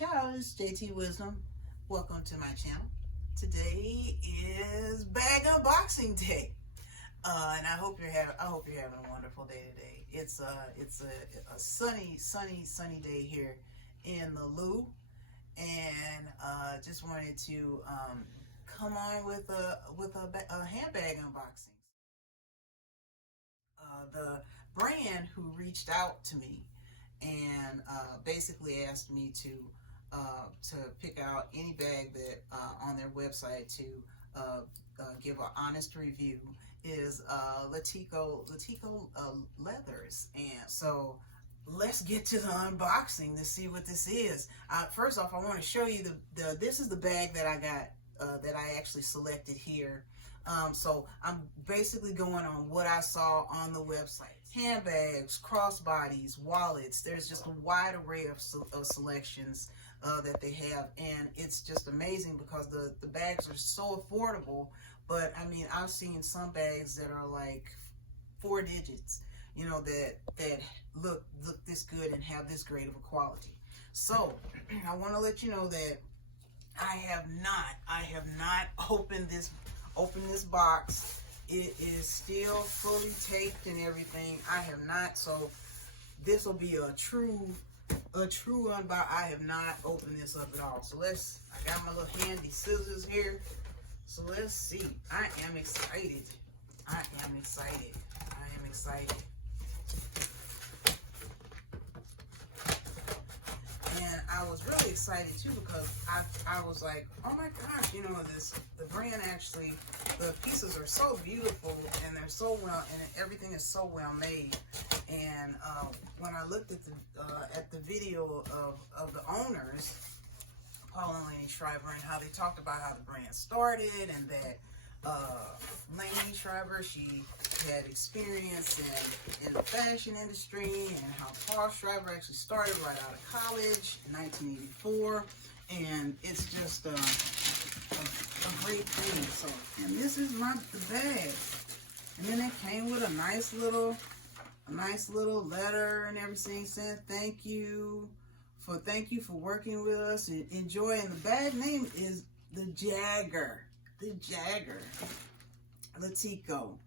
Ciao, it's JTwisdom. Welcome to my channel. Today is bag unboxing day, and I hope you're having a wonderful day today. It's a sunny day here in the Lou, and just wanted to come on with a handbag unboxing. The brand who reached out to me and basically asked me to pick out any bag that on their website to give an honest review is Latico leathers. And so let's get to the unboxing to see what this is. First off, I want to show you this is the bag that I got that I actually selected here. So I'm basically going on what I saw on the website. Handbags, crossbodies, wallets. There's just a wide array of selections that they have, and it's just amazing because the bags are so affordable. But I mean, I've seen some bags that are like 4 digits, you know, that look this good and have this great of a quality. So I want to let you know that I have not opened this box. It is still fully taped and everything. I have not, so this will be a true unbox. I have not opened this up at all. So I got my little handy scissors here. So let's see. I am excited. And I was really excited too because I was like, oh my gosh, you know, the brand actually, the pieces are so beautiful and they're so well, and everything is so well made. And when I looked at the video of the owners, Paul and Lainey Schreiber, and how they talked about how the brand started, and that Lainey Schreiber, she had experience in the fashion industry, and how Paul Schreiber actually started right out of college in 1984, and it's just a great thing. So, and this is the bag, and then it came with a nice little letter and everything saying thank you for working with us and enjoy. And the bag name is the Jagger Latico.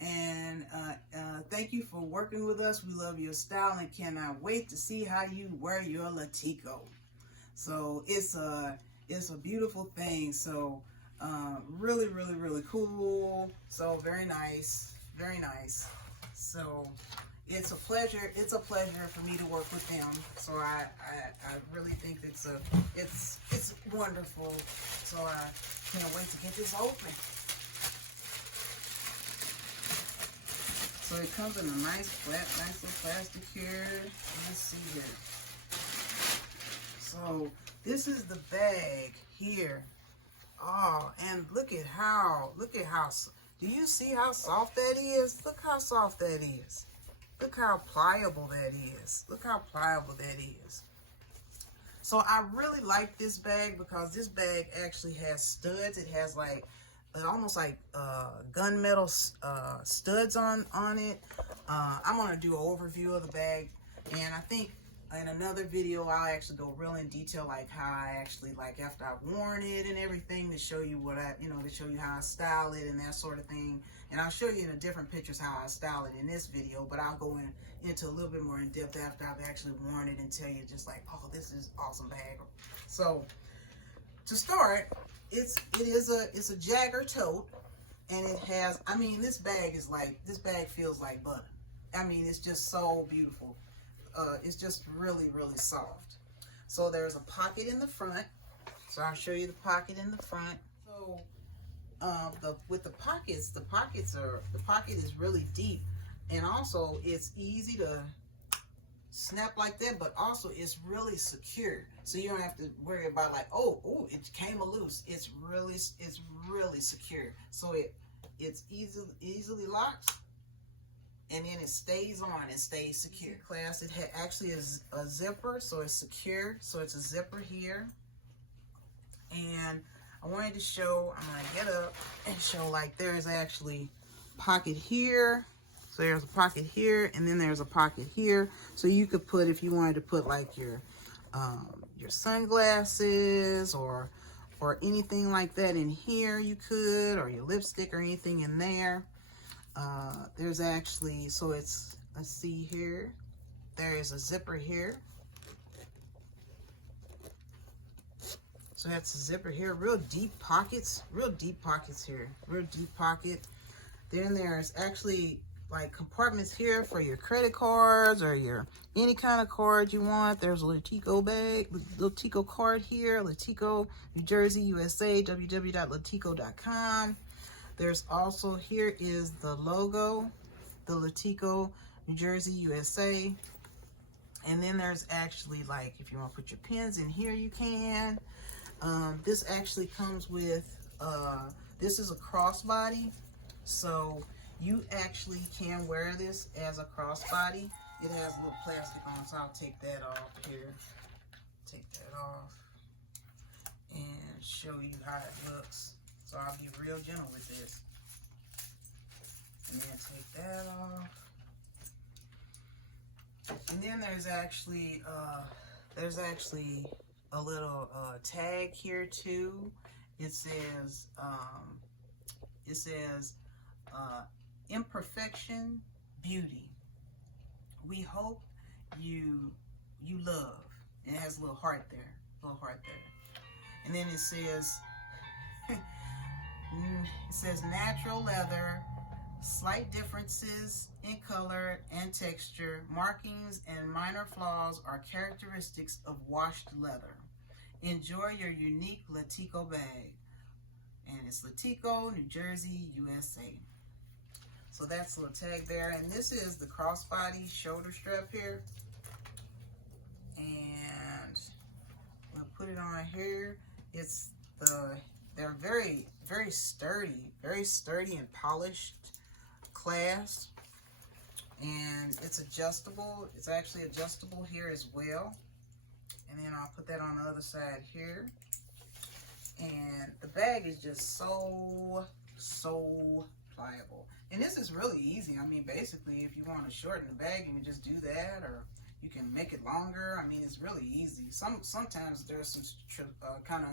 And thank you for working with us. We love your style and cannot wait to see how you wear your Latico. So it's a beautiful thing. So really cool. So very nice. So it's a pleasure for me to work with them. So I really think it's wonderful. So I can't wait to get this open. So it comes in a nice little plastic here. Let's see here. So this is the bag here. Oh, and look at how, do you see how soft that is? Look how soft that is. Look how pliable that is. So I really like this bag because this bag actually has studs. It has like almost like gunmetal studs on it. I'm gonna do an overview of the bag, and I think in another video I'll actually go real in detail, like how I actually, like after I've worn it and everything, to show you what to show you how I style it and that sort of thing. And I'll show you in the different pictures how I style it in this video, but I'll go into a little bit more in depth after I've actually worn it and tell you just like, oh, this is awesome bag. So to start, it's a Jagger Tote, and it has, I mean, this bag feels like butter. I mean, it's just so beautiful. It's just really soft. So there's a pocket in the front. So I'll show you the pocket in the front. So with the pocket is really deep, and also it's easy to snap like that, but also it's really secure. So you don't have to worry about like, oh, it came loose. It's really secure. So it's easily locked. And then it stays on and stays secure. Class, it actually is a zipper, so it's secure. So it's a zipper here. And I wanted to show, I'm gonna get up and show, like, there's actually pocket here. So there's a pocket here, and then there's a pocket here. So you could put, if you wanted to put like your your sunglasses or anything like that in here, you could, or your lipstick or anything in there. There's actually, so it's, let's see here, there is a zipper here. So that's a zipper here, real deep pockets here, real deep pocket. Then there's actually like compartments here for your credit cards or your any kind of card you want. There's a Latico bag, Latico card here, Latico, New Jersey, USA, www.latico.com. There's also, here is the logo, the Latico, New Jersey, USA. And then there's actually, like, if you want to put your pins in here, you can. This actually comes with, this is a crossbody, so you actually can wear this as a crossbody. It has a little plastic on, so I'll take that off here. Take that off and show you how it looks. So I'll be real gentle with this. And then take that off. And then there's actually a little tag here too. It says imperfection, beauty. We hope you love. And it has a little heart there, And then it says natural leather, slight differences in color and texture, markings and minor flaws are characteristics of washed leather. Enjoy your unique Latico bag. And it's Latico, New Jersey, USA. So that's a little tag there. And this is the crossbody shoulder strap here. And we'll put it on here. They're very, very sturdy and polished clasp. And it's adjustable. It's actually adjustable here as well. And then I'll put that on the other side here. And the bag is just so pliable. And this is really easy. I mean, basically, if you want to shorten the bag, you can just do that, or you can make it longer. I mean, it's really easy. Sometimes there's some kind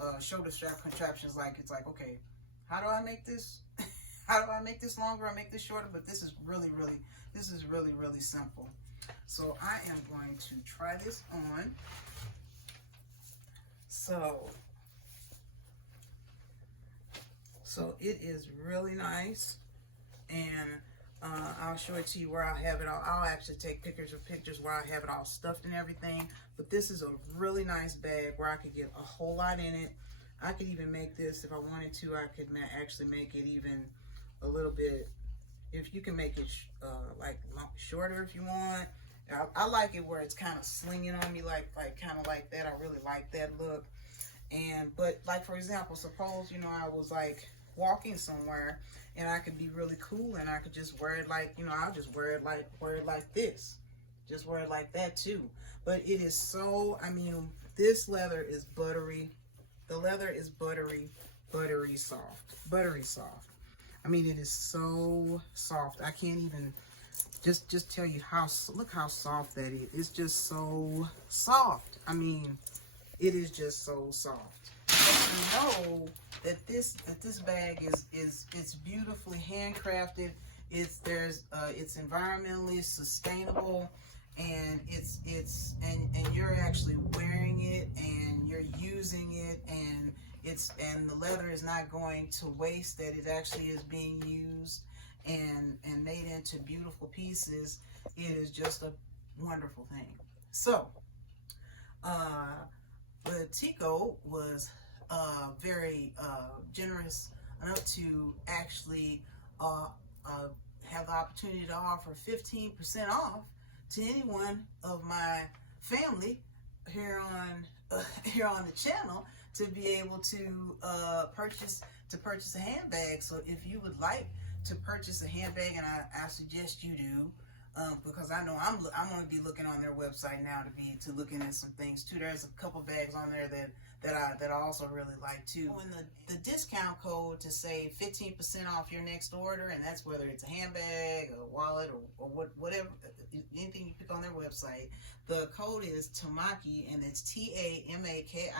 of shoulder strap contraptions. Like, it's like, okay, how do I make this? How do I make this longer? I make this shorter. But this is really simple. So I am going to try this on. So it is really nice, and I'll show it to you where I'll have it all. I'll actually take pictures where I have it all stuffed and everything. But this is a really nice bag where I could get a whole lot in it. I could even make this, if I wanted to, I could actually make it even a little bit, if you can make it like shorter if you want. I like it where it's kind of slinging on me, like kind of like that. I really like that look. But like, for example, suppose, you know, I was like walking somewhere and I could be really cool and I could just wear it like, you know, I'll just wear it like this. Just wear it like that too. But it is so, I mean, this leather is buttery. The leather is buttery soft. I mean, it is so soft. I can't even just tell you look how soft that is. It's just so soft. I mean, it is just so soft. You know that this bag is beautifully handcrafted. It's environmentally sustainable, and and you're actually wearing it and you're using it, and the leather is not going to waste, that it actually is being used and made into beautiful pieces. It is just a wonderful thing. So Latico was very generous enough to actually have the opportunity to offer 15% off to anyone of my family here on the channel, to be able to purchase a handbag. So if you would like to purchase a handbag, and I suggest you do, because I know I'm going to be looking on their website now to looking at some things too. There's a couple bags on there that I also really like too. And the discount code to save 15% off your next order, and that's whether it's a handbag, a wallet, or whatever, anything you pick on their website. The code is Tamaki, and it's TAMAKI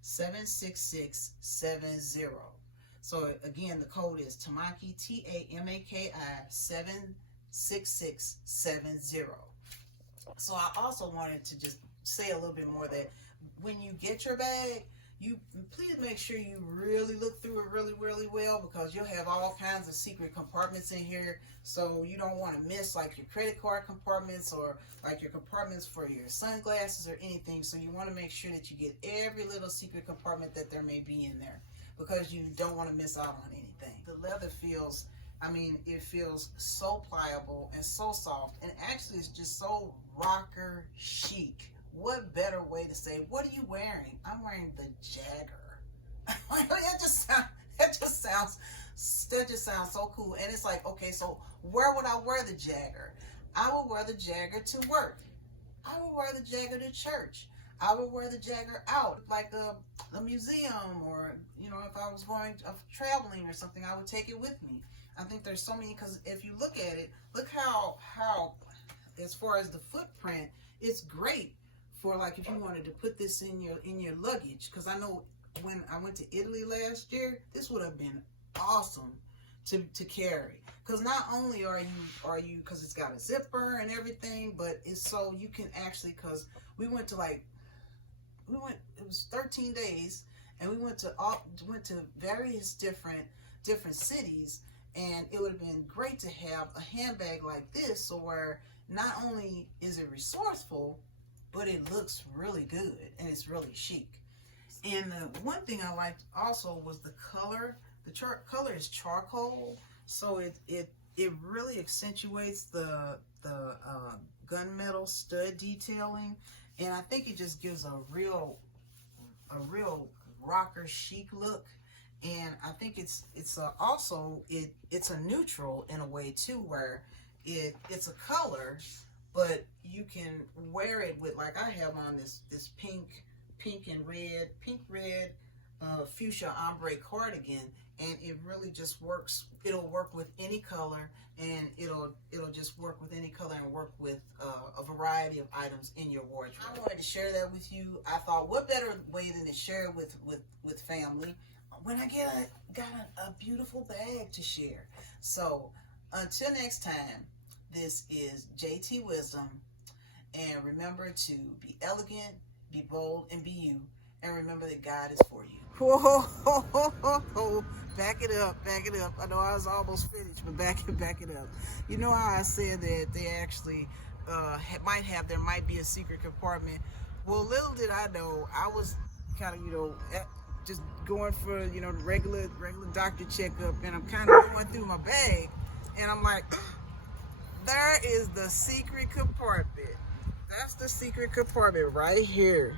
76670. So again, the code is Tamaki, TAMAKI 76670. So I also wanted to just say a little bit more that when you get your bag, you please make sure you really look through it really well, because you'll have all kinds of secret compartments in here. So you don't want to miss like your credit card compartments or like your compartments for your sunglasses or anything. So you want to make sure that you get every little secret compartment that there may be in there, because you don't want to miss out on anything. The leather feels, I mean, it feels so pliable and so soft, and actually it's just so rocker chic. What better way to say, what are you wearing? I'm wearing the Jagger. that just sounds so cool. And it's like, okay, so where would I wear the Jagger? I would wear the Jagger to work. I would wear the Jagger to church. I would wear the Jagger out, like a museum, or, you know, if I was going traveling or something, I would take it with me. I think there's so many, because if you look at it, look how as far as the footprint, it's great for like if you wanted to put this in your luggage. Because I know when I went to Italy last year, this would have been awesome to carry. Because not only are you because it's got a zipper and everything, but it's so you can actually, because it was 13 days, and we went to various different cities, and it would have been great to have a handbag like this, so where not only is it resourceful, but it looks really good and it's really chic. And the one thing I liked also was the color. The color is charcoal, so it really accentuates the gunmetal stud detailing, and I think it just gives a real rocker chic look. And I think it's also a neutral in a way too, where it's a color, but you can wear it with, like I have on this pink red fuchsia ombre cardigan, and it really just works. It'll work with any color, and it'll just work with any color and work with a variety of items in your wardrobe. I wanted to share that with you. I thought, what better way than to share it with family when I got a beautiful bag to share. So until next time, this is JTwisdom, and remember to be elegant, be bold, and be you, and remember that God is for you. Whoa, back it up. I know I was almost finished, but back it up. You know how I said that they actually there might be a secret compartment? Well, little did I know, I was kind of, just going for, the regular doctor checkup, and I'm kind of going through my bag, and I'm like, there is the secret compartment. That's the secret compartment right here.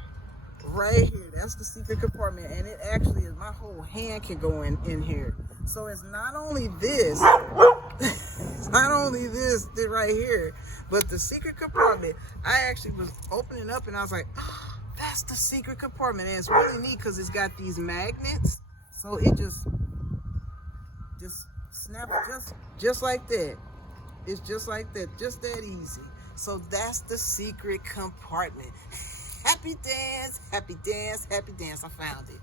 That's the secret compartment, and it actually is, my whole hand can go in here. So it's not only this, right here, but the secret compartment. I actually was opening up, and I was like, oh, that's the secret compartment. And it's really neat because it's got these magnets, so it just snaps just like that. It's just like that, just that easy. So that's the secret compartment. Happy dance, I found it.